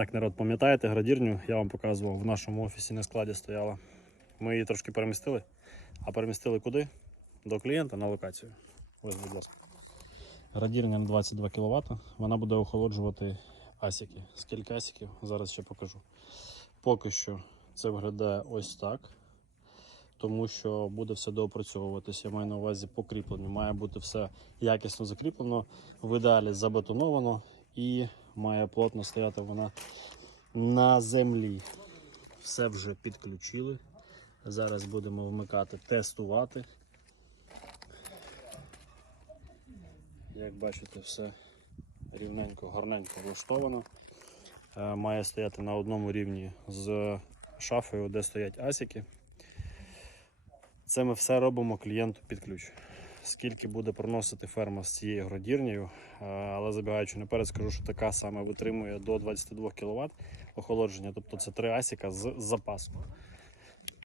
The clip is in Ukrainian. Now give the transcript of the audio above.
Так, народ, пам'ятаєте градірню? Я вам показував в нашому офісі на складі стояла. Ми її трошки перемістили. А перемістили куди? До клієнта на локацію. Ось, будь ласка. Градірня на 22 кВт. Вона буде охолоджувати асіки. Скільки асіків? Зараз ще покажу. Поки що це виглядає ось так. Тому що буде все доопрацьовуватися. Я маю на увазі покріплення. Має бути все якісно закріплено, в ідеалі забетоновано і має плотно стояти вона на землі. Все вже підключили. Зараз будемо вмикати, тестувати. Як бачите, все рівненько, гарненько влаштовано. Е, Має стояти на одному рівні з шафою, де стоять асіки. Це ми все робимо клієнту під ключ. Скільки буде проносити ферма з цією градірнею, е, але забігаючи наперед, скажу, що така саме витримує до 22 кВт охолодження, тобто це три асіка з запасом.